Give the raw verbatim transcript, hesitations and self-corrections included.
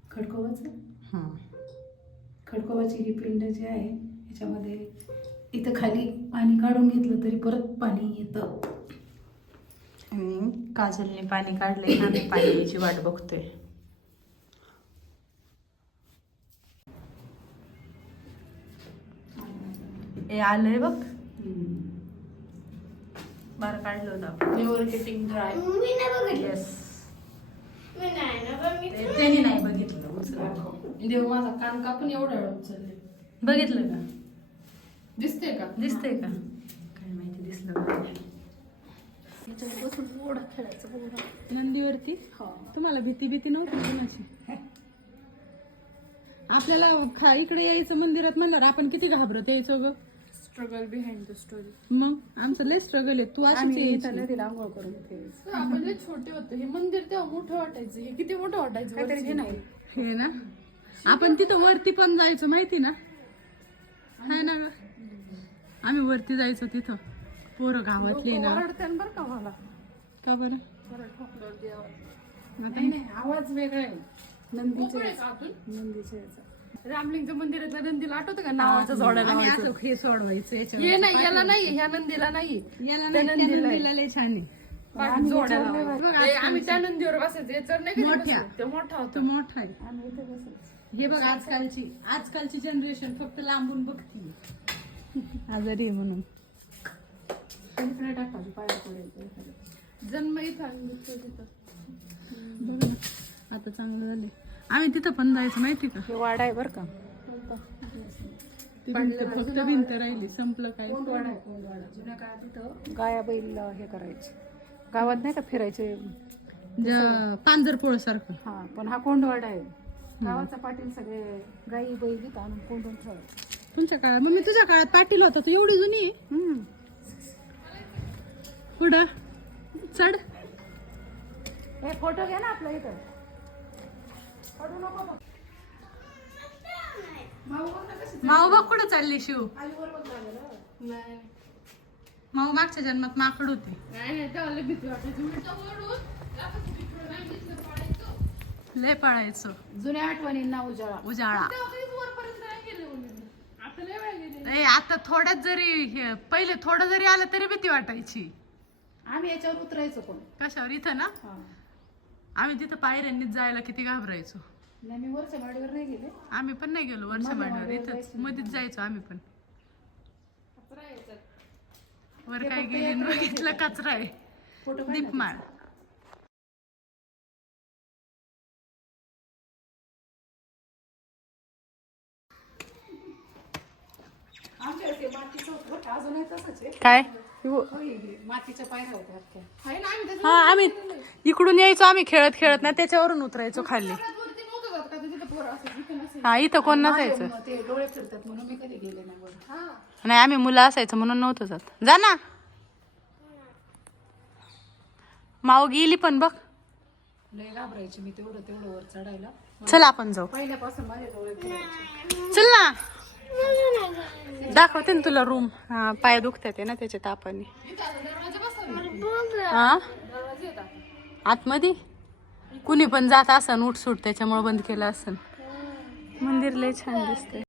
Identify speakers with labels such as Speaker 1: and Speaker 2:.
Speaker 1: खडकोबाचं
Speaker 2: हां
Speaker 1: खडकोबाची ही पिंड जी आहे याच्यामध्ये इथं खाली पाणी काढून घेतलं तरी परत पाणी येतं.
Speaker 2: आणि काजलने पाणी काढलंय, आम्ही पाणी याची वाट बघतोय. हे आलंय बघ, बार काढलं होतं.
Speaker 1: Pure getting dry.
Speaker 3: मी नाही बघितलं.
Speaker 2: येस,
Speaker 3: मी नाही ना बघितलं.
Speaker 2: त्यांनी नाही बघितलं. उचला.
Speaker 1: देव माझा कान कापून एवढा वेळ उचलले.
Speaker 2: बघितलं का?
Speaker 1: दिसते का?
Speaker 2: दिसतंय का? काय माहिती दिसलं का?
Speaker 1: ओढा खेळायचं बोला.
Speaker 2: नंदीवरती तुम्हाला भीती भीती नव्हती कोणाची? आपल्याला खा इकडे यायचं मंदिरात म्हणल्यावर आपण किती घाबरत यायचो ग.
Speaker 1: Struggle behind the story.
Speaker 2: मग आमचं लय स्ट्रगल आहे. तू अशीच यायची.
Speaker 1: नदीला आंघोळ करून फिरायचं. आपण लय छोटे होतो. हे मंदिर तेव्हा मोठं वाटायचं. हे किती मोठं वाटायचं. काहीतरी हे नाही.
Speaker 2: हे ना, आपण तिथं वरती पण जायचो माहिती ना. हाय ना ग, आम्ही वरती जायचो तिथं. पोरं गावातली ना.
Speaker 1: ओरडत्यान बरं का मला.
Speaker 2: का बरं?
Speaker 1: परत ठोकल्यावर देवावर.
Speaker 2: आता
Speaker 1: नाही नाही, आवाज वेगळा आहे. नंदीच्या नंदीच्या याचा. रामलिंगच्या मंदिरातल्या नंदीला आठवतं का नावाच्या जोड्याला
Speaker 2: आम्ही असं हे सोडवायचं याच्यावर.
Speaker 1: हे नाही, याला नाही, ह्या नंदीला नाही.
Speaker 2: याला
Speaker 1: त्या
Speaker 2: नाही, त्या
Speaker 1: नंदीला
Speaker 2: नंदीला लय छान आहे.
Speaker 1: बाकी जोड्याला लावायचं. हे आम्ही त्या नंदीवर बसायचो. याच्यावर नाही कधी
Speaker 2: मोठ्या.
Speaker 1: बसलो. ते मोठा
Speaker 2: तो
Speaker 1: होता.
Speaker 2: मोठा आहे.
Speaker 1: आम्ही इथे बसायचो.
Speaker 2: हे बघ, आजकालची आजकालची जनरेशन फक्त लांबून बघती आजारी आहे म्हणून.
Speaker 1: इकडे टाकायचं, पाया पडायचं. जन्म इथं आणि मृत्यू तिथं.
Speaker 2: बघ ना, आता चांगलं झालंय. आम्ही तिथं पण जायचं माहिती का.
Speaker 1: हे वाडा आहे बरं का.
Speaker 2: ती भिंत फक्त भिंत राहिली, संपलं काय.
Speaker 1: कोंडवाडा आहे, कोंडवाडा. जुन्या काळात तिथं गाया बैल हे करायचे. गावात नाही का फिरायचे.
Speaker 2: पांजरपोळ सारखं.
Speaker 1: हा, पण हा कोंडवाडा आहे. गावाचा पाटील सगळे गाई बैल इथं आणून कोंडून ठेवायचे.
Speaker 2: तुमच्या काळात मग मी तुझ्या काळात पाटील होता, तू एवढी जुनी आहे?
Speaker 1: हम्म.
Speaker 2: पुढं चढ.
Speaker 1: हे फोटो घे ना आपल्या इथं. पडू नको बघ.
Speaker 2: माऊ बघ कुठं चालली शिव.
Speaker 1: आलीवर बघ लागलं. नाही
Speaker 2: माऊ मागच्या जन्मात माकड होते.
Speaker 1: नाही, तेव्हा लय भीती वाटायची. मी तर ओरडून, लाखाचं तिकडं नाही दिसलं पळायचो.
Speaker 2: लय पळायचो.
Speaker 1: जुन्या आठवणींना उजाळा.
Speaker 2: उजाळा.
Speaker 1: तेव्हा कधीच वरपर्यंत नाही गेले मुली. आता लय वेळ गेले.
Speaker 2: ए आता थोड्यात जरी हे- पहिले थोडं जरी आलं तरी भीती वाटायची.
Speaker 1: आम्ही याच्यावर उतरायचो पण.
Speaker 2: कशावर? इथं ना.
Speaker 1: हा.
Speaker 2: आम्ही तिथं पायऱ्यांनीच जायला किती घाबरायचो.
Speaker 1: नाही, मी वरच्या माडीवर नाही गेले.
Speaker 2: आम्ही पण नाही गेलो वर्षा
Speaker 1: मधल्या
Speaker 2: मांडवर,
Speaker 1: माडीवर
Speaker 2: इथंच
Speaker 1: जायचं.
Speaker 2: मध्येच जायचो आम्ही पण.
Speaker 1: कचरा आहे याच्यात.
Speaker 2: वर
Speaker 1: ते
Speaker 2: काय
Speaker 1: फक्त
Speaker 2: गेली
Speaker 1: एक
Speaker 2: न
Speaker 1: वेळेस
Speaker 2: बघितलं
Speaker 1: येतं.
Speaker 2: कचरा आहे.
Speaker 1: फोटो काढ ना
Speaker 2: दीपमाळ.
Speaker 1: त्याचा. आमच्या इथे मातीचं होतं बरं का, अजूनही तसंच आहे.
Speaker 2: काय?
Speaker 1: होय, हे मातीच्या पायऱ्या होत्या अख्ख्या. आहे ना, आम्ही
Speaker 2: हा, आम्ही इकडून यायचो, आम्ही खेळत खेळत ना त्याच्यावरून उतरायचो खाली.
Speaker 1: त्याच्यात वरती नव्हतं जात का, तिथं पोरं असायची, इथं नसायची.
Speaker 2: हा, इथं कोण नसायचं.
Speaker 1: माझे म- ते डोळे फिरतात म्हणून मी कधी गेले नाही वर. हा.
Speaker 2: नाही, आम्ही मुलं असायचं म्हणून नव्हतं जात. जा ना. माऊ गेली पण बघ.
Speaker 1: लय घाबरायची मी तेवढं तेवढं वर चढायला.
Speaker 2: चल आपण जाऊ.
Speaker 1: पहिल्यापासून माझे डोळे फिरायचे.
Speaker 2: चल ना, दाखवते ना तुला रूम. हा, पाय दुखतात ना त्याच्या तापाने.
Speaker 1: इथं आता दरवाजा बसवले.
Speaker 2: हा,
Speaker 1: दरवाजे आहेत आता.
Speaker 2: आतमध्ये कुणी पण जात असन उठसूट, त्याच्यामुळे बंद केलं असन. मंदिर लय छान दिसतंय.